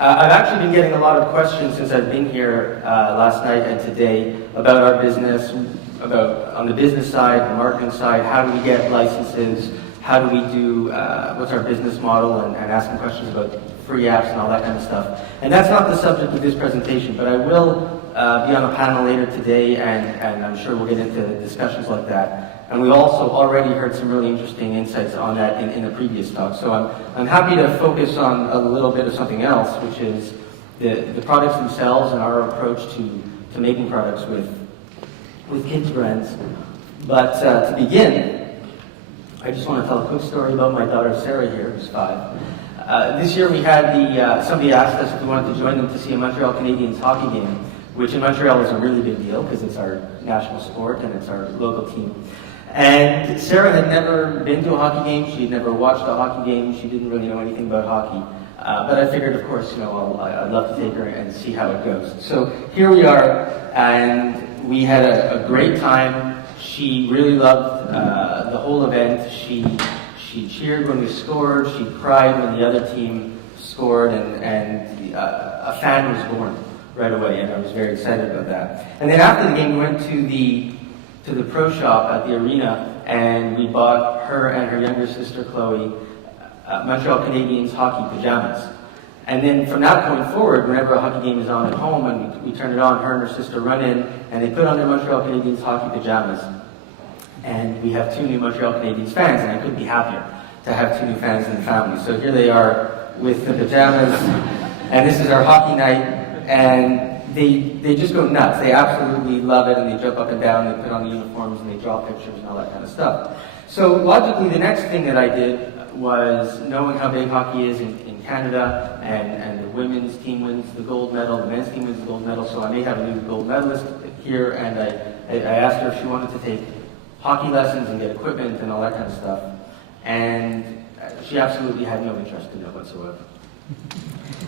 I've actually been getting a lot of questions since I've been here last night and today about our business, about on the business side, the marketing side, how do we get licenses, how do we do, what's our business model, and asking questions about free apps and all that kind of stuff. And that's not the subject of this presentation, but I will be on a panel later today, and I'm sure we'll get into discussions like that. And we've also already heard some really interesting insights on that in the previous talk. So I'm happy to focus on a little bit of something else, which is the products themselves and our approach to making products with kids brands. But to begin, I just want to tell a quick story about my daughter Sarah here, who's 5. This year we had somebody asked us if we wanted to join them to see a Montreal Canadiens hockey game, which in Montreal is a really big deal because it's our national sport and it's our local team. And Sarah had never been to a hockey game. She had never watched a hockey game. She didn't really know anything about hockey. But I figured, of course, I'd love to take her and see how it goes. So here we are, and we had a great time. She really loved the whole event. She cheered when we scored. She cried when the other team scored, and a fan was born right away, and I was very excited about that. And then after the game, we went to the pro shop at the arena, and we bought her and her younger sister Chloe Montreal Canadiens hockey pajamas. And then from that point forward, whenever a hockey game is on at home and we turn it on, her and her sister run in and they put on their Montreal Canadiens hockey pajamas. And we have 2 new Montreal Canadiens fans, and I couldn't be happier to have 2 new fans in the family. So here they are with the pajamas, and this is our hockey night, and they just go nuts. They absolutely love it, and they jump up and down, they put on the uniforms, and they draw pictures and all that kind of stuff. So logically, the next thing that I did was, knowing how big hockey is in Canada, and the women's team wins the gold medal, the men's team wins the gold medal, so I may have a new gold medalist here, and I asked her if she wanted to take hockey lessons and get equipment and all that kind of stuff. And she absolutely had no interest in it whatsoever.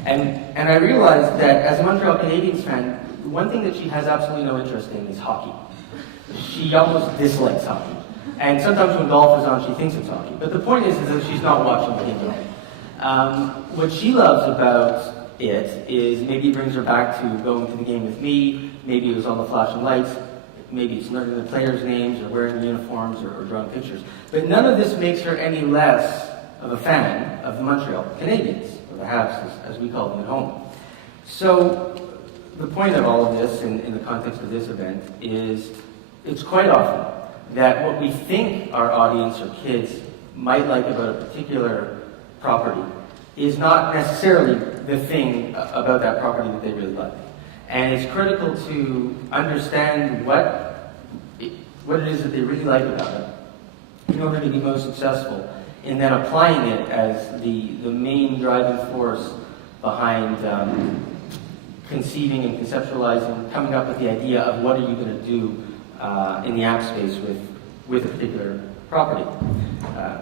And I realized that as a Montreal Canadiens fan, one thing that she has absolutely no interest in is hockey. She almost dislikes hockey. And sometimes when golf is on, she thinks it's hockey. But the point is that she's not watching the game at all. What she loves about it is maybe it brings her back to going to the game with me, maybe it was all the flashing lights, maybe it's learning the players' names or wearing the uniforms or drawing pictures. But none of this makes her any less of a fan of the Montreal Canadiens, or the Habs, as we call them at home. So the point of all of this, in the context of this event, is it's quite often that what we think our audience or kids might like about a particular property is not necessarily the thing about that property that they really like. And it's critical to understand what it is that they really like about it in order to be most successful, and then applying it as the main driving force behind conceiving and conceptualizing, coming up with the idea of what are you going to do in the app space with a particular property.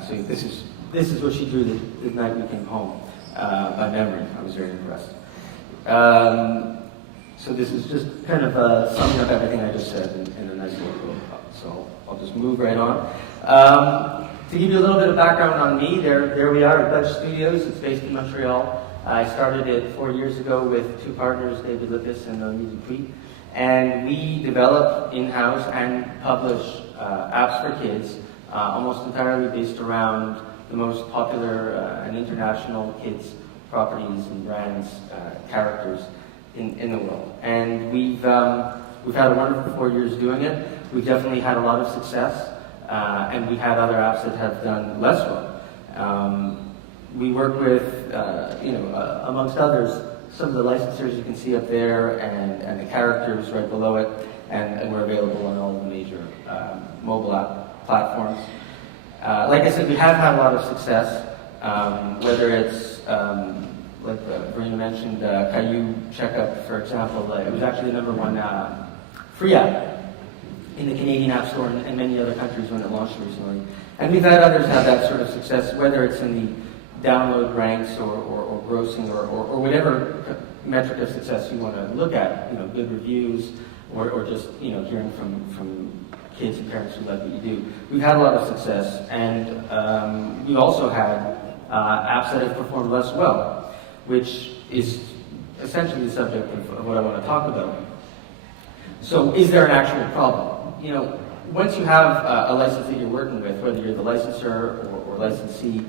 So this is what she drew the night we came home by memory. I was very impressed. So this is just kind of summing up everything I just said in a nice little quote. So I'll just move right on. To give you a little bit of background on me, there we are at Budge Studios. It's based in Montreal. I started it 4 years ago with 2 partners, David Lippis and Louise Dupuis. And we develop in-house and publish apps for kids, almost entirely based around the most popular and international kids properties and brands, characters in the world. And we've had a wonderful 4 years doing it. We've definitely had a lot of success, and we've had other apps that have done less well. We work with, amongst others, some of the licensors you can see up there, and the characters right below it, and we're available on all of the major mobile app platforms. Like I said, we have had a lot of success, whether it's like Verena mentioned, Caillou Checkup, for example. It was actually the #1 free app in the Canadian App Store and many other countries when it launched recently. And we've had others have that sort of success, whether it's in the download ranks or grossing or whatever metric of success you want to look at, good reviews or just, hearing from kids and parents who like what you do. We've had a lot of success, and we've also had apps that have performed less well, which is essentially the subject of what I want to talk about. So is there an actual problem? You know, once you have a license that you're working with, whether you're the licensor or licensee,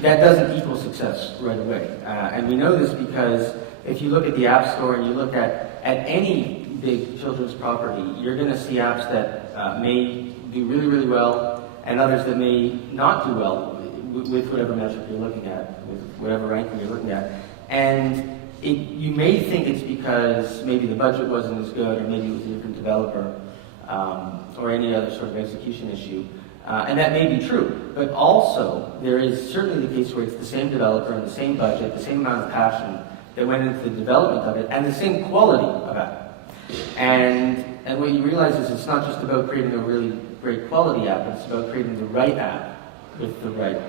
that doesn't equal success right away. And we know this because if you look at the App Store and you look at any big children's property, you're going to see apps that may do really, really well and others that may not do well with whatever metric you're looking at, with whatever ranking you're looking at. And you may think it's because maybe the budget wasn't as good, or maybe it was a different developer, or any other sort of execution issue. And that may be true, but also there is certainly the case where it's the same developer and the same budget, the same amount of passion that went into the development of it, and the same quality of app. And what you realize is it's not just about creating a really great quality app, it's about creating the right app with the right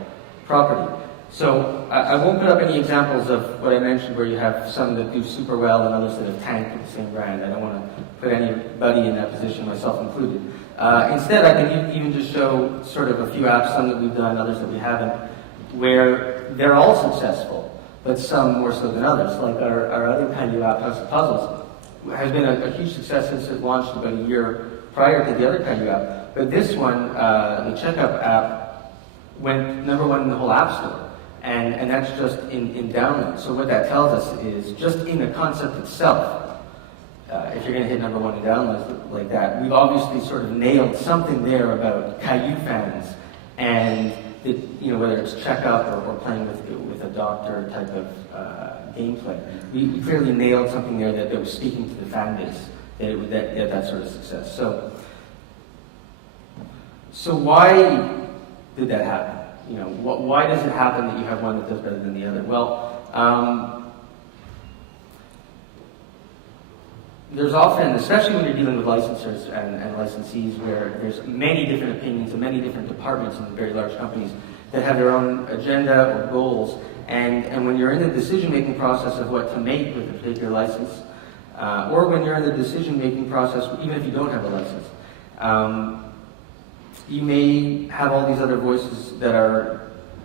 property. So I won't put up any examples of what I mentioned where you have some that do super well and others that have tanked with the same brand. I don't want to put anybody in that position, myself included. Instead, I can even just show sort of a few apps, some that we've done, others that we haven't, where they're all successful, but some more so than others. Like our other Caillou app, House of Puzzles, has been a huge success since it launched about a year prior to the other Caillou app. But this one, the Checkup app, went #1 in the whole App Store. And that's just in download. So what that tells us is, just in the concept itself, if you're going to hit #1 in downloads like that, we've obviously sort of nailed something there about Caillou fans, and whether it's Checkup or playing with a doctor type of gameplay. We clearly nailed something there that was speaking to the fan base, that sort of success. So why did that happen? You know, why does it happen that you have one that does better than the other? Well, there's often, especially when you're dealing with licensors and licensees, where there's many different opinions and many different departments in very large companies that have their own agenda or goals. And when you're in the decision-making process of what to make with a particular license, or when you're in the decision-making process, even if you don't have a license, you may have all these other voices that are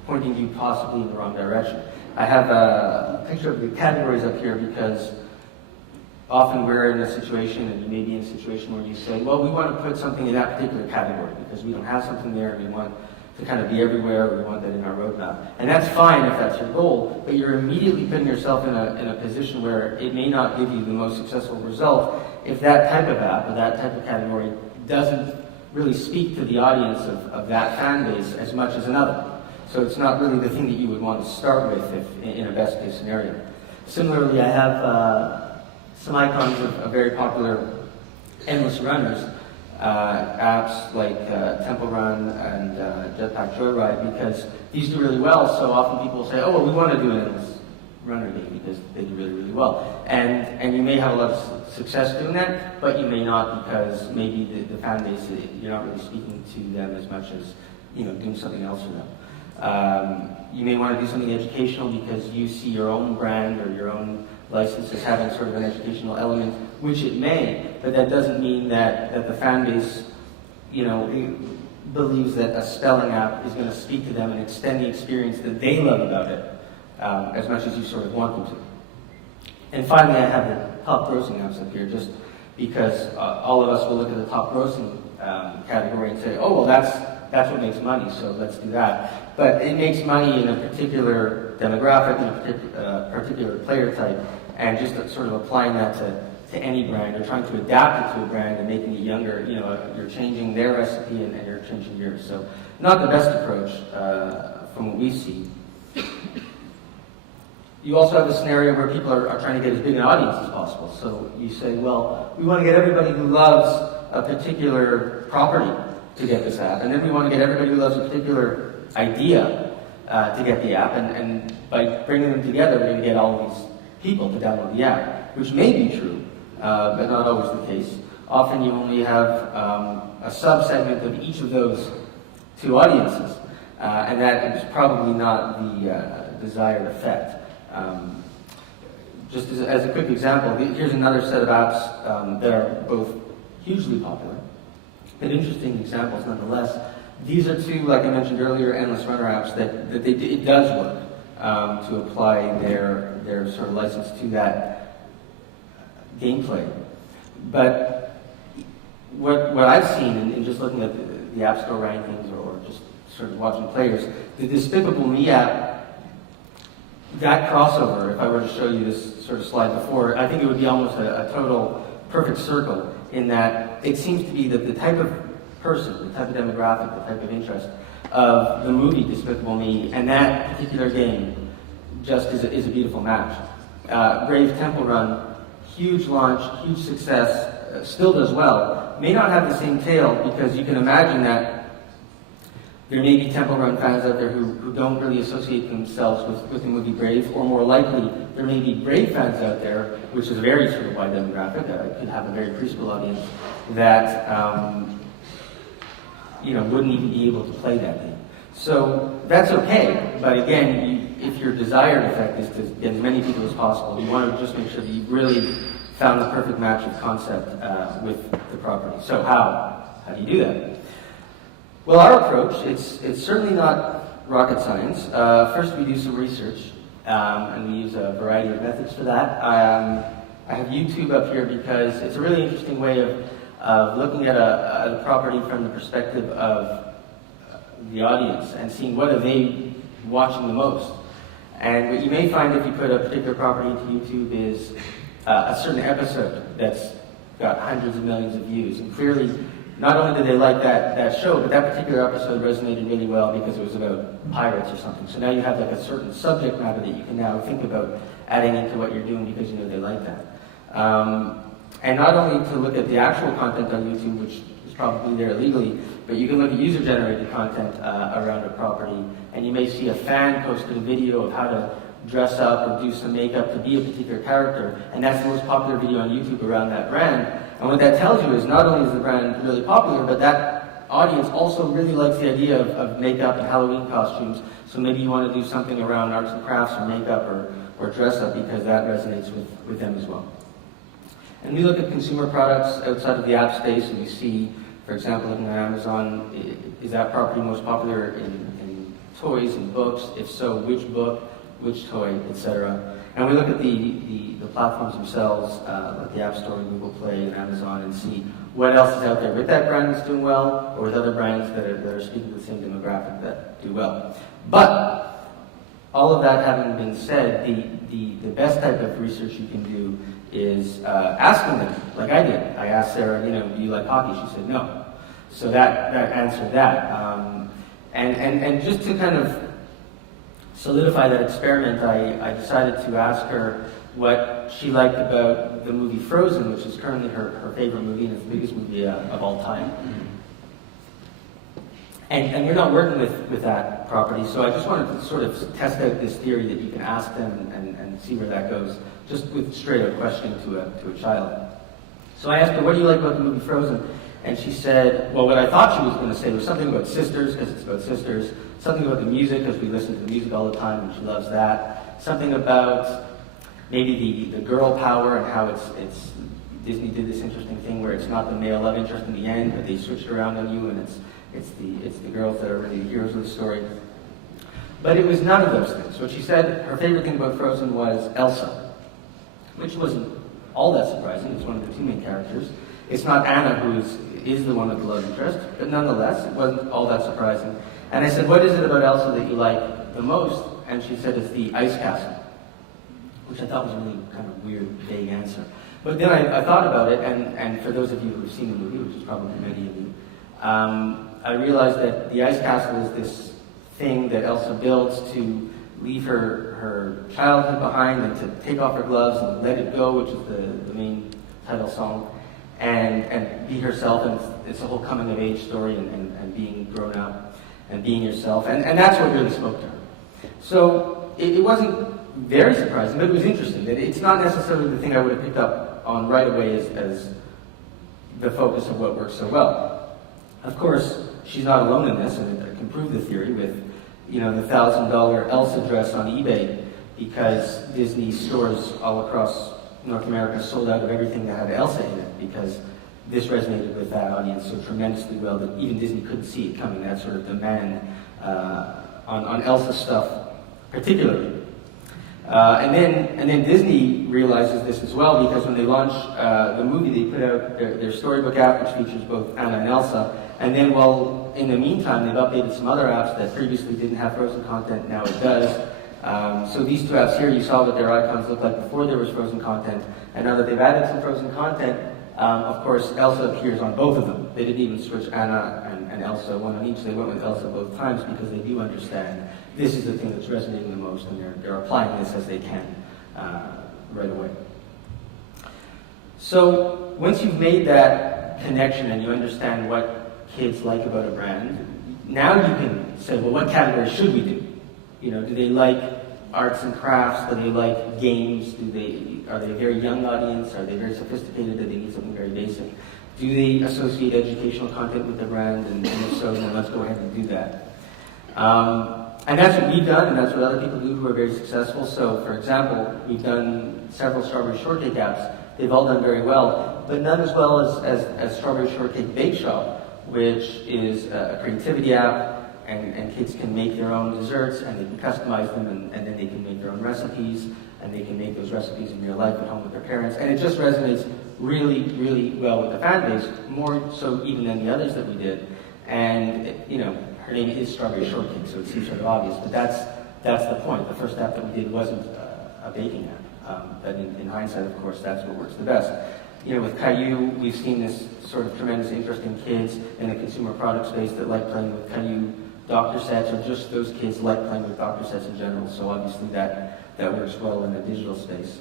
pointing you possibly in the wrong direction. I have a picture of the categories up here because often we're in a situation, and you may be in a situation where you say, well, we want to put something in that particular category because we don't have something there, and we want to kind of be everywhere, or we want that in our roadmap. And that's fine if that's your goal, but you're immediately putting yourself in a position where it may not give you the most successful result if that type of app or that type of category doesn't really speak to the audience of that fan base as much as another. So it's not really the thing that you would want to start with in a best case scenario. Similarly, I have some icons of very popular endless runners, apps like Temple Run and Jetpack Joyride, because these do really well. So often people say, oh, well, we want to do an endless runner game because they do really, really well. And you may have a lot of success doing that, but you may not, because maybe the fan base, you're not really speaking to them as much as doing something else for them. You may want to do something educational because you see your own brand or your own license as having sort of an educational element, which it may, but that doesn't mean that the fan base believes that a spelling app is going to speak to them and extend the experience that they love about it as much as you sort of want them to. And finally, I have the top grossing apps up here, just because all of us will look at the top grossing category and say, oh, well, that's what makes money, so let's do that. But it makes money in a particular demographic, in a particular player type, and just sort of applying that to any brand, or trying to adapt it to a brand and making it younger, you're changing their recipe and you're changing yours. So not the best approach from what we see. You also have a scenario where people are trying to get as big an audience as possible. So you say, well, we want to get everybody who loves a particular property to get this app, and then we want to get everybody who loves a particular idea to get the app, and by bringing them together, we're going to get all these people to download the app, which may be true, but not always the case. Often you only have a subsegment of each of those two audiences, and that is probably not the desired effect. Just as a quick example, here's another set of apps that are both hugely popular, but interesting examples nonetheless. These are two, like I mentioned earlier, endless runner apps that it does work. to apply their sort of license to that gameplay. But what I've seen in just looking at the App Store rankings or just sort of watching players, the Despicable Me app, that crossover, if I were to show you this sort of slide before, I think it would be almost a total perfect circle in that it seems to be that the type of person, the type of demographic, the type of interest of the movie Despicable Me and that particular game just is a beautiful match. Brave Temple Run, huge launch, huge success, still does well. May not have the same tail because you can imagine that there may be Temple Run fans out there who don't really associate themselves with the movie Brave, or more likely, there may be Brave fans out there, which is a very sort of wide demographic, could have a very preschool audience, that wouldn't even be able to play that game. So that's okay, but again, if your desired effect is to get as many people as possible, you want to just make sure that you've really found the perfect match of concept with the property. So how do you do that? Well, our approach, it's certainly not rocket science. First, we do some research, and we use a variety of methods for that. I have YouTube up here because it's a really interesting way of looking at a property from the perspective of the audience and seeing what are they watching the most. And what you may find if you put a particular property into YouTube is a certain episode that's got hundreds of millions of views. And clearly, not only did they like that show, but that particular episode resonated really well because it was about pirates or something. So now you have like a certain subject matter that you can now think about adding into what you're doing because you know they like that. And not only to look at the actual content on YouTube, which is probably there illegally, but you can look at user-generated content around a property, and you may see a fan posting a video of how to dress up or do some makeup to be a particular character, and that's the most popular video on YouTube around that brand. And what that tells you is not only is the brand really popular, but that audience also really likes the idea of makeup and Halloween costumes, so maybe you want to do something around arts and crafts or makeup or dress up because that resonates with them as well. And we look at consumer products outside of the app space, and we see, for example, looking at Amazon, is that property most popular in toys and books? If so, which book, which toy, etc. And we look at the platforms themselves, like the App Store, Google Play, and Amazon, and see what else is out there with that brand that's doing well, or with other brands that are speaking to the same demographic that do well. But all of that having been said, the best type of research you can do is asking them, like I did. I asked Sarah, do you like hockey? She said no. So that answered that. And just to kind of solidify that experiment, I decided to ask her what she liked about the movie Frozen, which is currently her favorite movie and it's the biggest movie of all time. And we're not working with that property, so I just wanted to sort of test out this theory that you can ask them and see where that goes, just with straight up questioning to a child. So I asked her, what do you like about the movie Frozen? And she said, well, what I thought she was going to say was something about sisters, because it's about sisters, something about the music, because we listen to the music all the time and she loves that, something about maybe the girl power and how it's Disney did this interesting thing where it's not the male love interest in the end, but they switched around on you and it's the girls that are really the heroes of the story. But it was none of those things. What she said, her favorite thing about Frozen was Elsa, which wasn't all that surprising. It's one of the two main characters. It's not Anna who is the one with the love interest, but nonetheless, it wasn't all that surprising. And I said, what is it about Elsa that you like the most? And she said, it's the ice castle, which I thought was a really kind of weird, vague answer. But then I thought about it, and for those of you who've seen the movie, which is probably many of you, I realized that the ice castle is this thing that Elsa builds to leave her childhood behind and to take off her gloves and let it go, which is the main title song, and be herself, and it's a whole coming of age story and being grown up and being yourself, and that's what really spoke to her. So it wasn't very surprising, but it was interesting that it's not necessarily the thing I would have picked up on right away as the focus of what works so well. Of course, she's not alone in this, and I can prove the theory with the $1,000 Elsa dress on eBay, because Disney stores all across North America sold out of everything that had Elsa in it, because this resonated with that audience so tremendously well that even Disney couldn't see it coming, that sort of demand on Elsa stuff particularly. And then Disney realizes this as well, because when they launched the movie, they put out their storybook app, which features both Anna and Elsa. And then, well, in the meantime, they've updated some other apps that previously didn't have Frozen content. Now it does. So these two apps here, you saw what their icons looked like before there was Frozen content. And now that they've added some Frozen content, of course, Elsa appears on both of them. They didn't even switch Anna and Elsa, one on each. They went with Elsa both times because they do understand this is the thing that's resonating the most, and they're applying this as they can right away. So once you've made that connection and you understand what kids like about a brand, now you can say, well, what category should we do? You know, do they like arts and crafts? Do they like games? Are they a very young audience? Are they very sophisticated? Do they need something very basic? Do they associate educational content with the brand? And if so, then let's go ahead and do that. And that's what we've done, and that's what other people do who are very successful. So, for example, we've done several strawberry shortcake apps. They've all done very well, but none as well as Strawberry Shortcake Bake Shop, which is a creativity app, and kids can make their own desserts, and they can customize them, and then they can make their own recipes, and they can make those recipes in real life at home with their parents. And it just resonates really, really well with the fan base, more so even than the others that we did. And, you know, her name is Strawberry Shortcake, so it seems sort of obvious, but that's the point. The first app that we did wasn't a baking app, but in hindsight, of course, that's what works the best. You know, with Caillou, we've seen this sort of tremendous interest in kids in the consumer product space that like playing with Caillou doctor sets, or just those kids like playing with doctor sets in general, so obviously that works well in the digital space.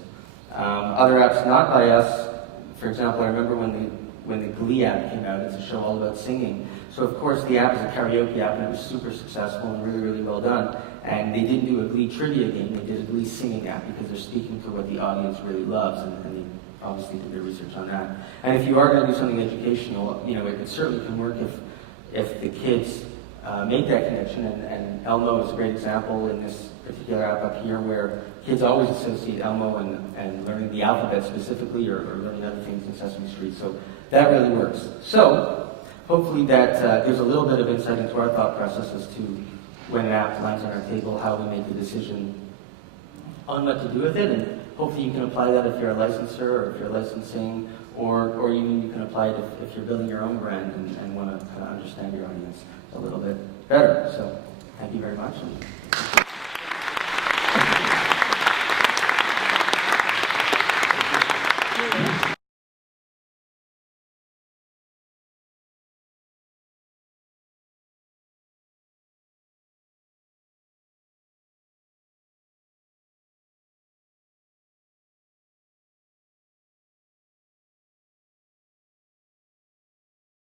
Other apps not by us, for example, I remember when the Glee app came out. It's a show all about singing. So of course the app is a karaoke app, and it was super successful and really, really well done. And they didn't do a Glee trivia game, they did a Glee singing app, because they're speaking to what the audience really loves, and they obviously did their research on that. And if you are going to do something educational, you know, it certainly can work if the kids make that connection. And Elmo is a great example in this particular app up here, where kids always associate Elmo and learning the alphabet specifically, or learning other things in Sesame Street. So that really works. So hopefully that gives a little bit of insight into our thought process as to when an app lands on our table, how we make the decision on what to do with it. And hopefully you can apply that if you're a licensor, or if you're licensing, or even you can apply it if you're building your own brand and want to kind of understand your audience a little bit better. So thank you very much.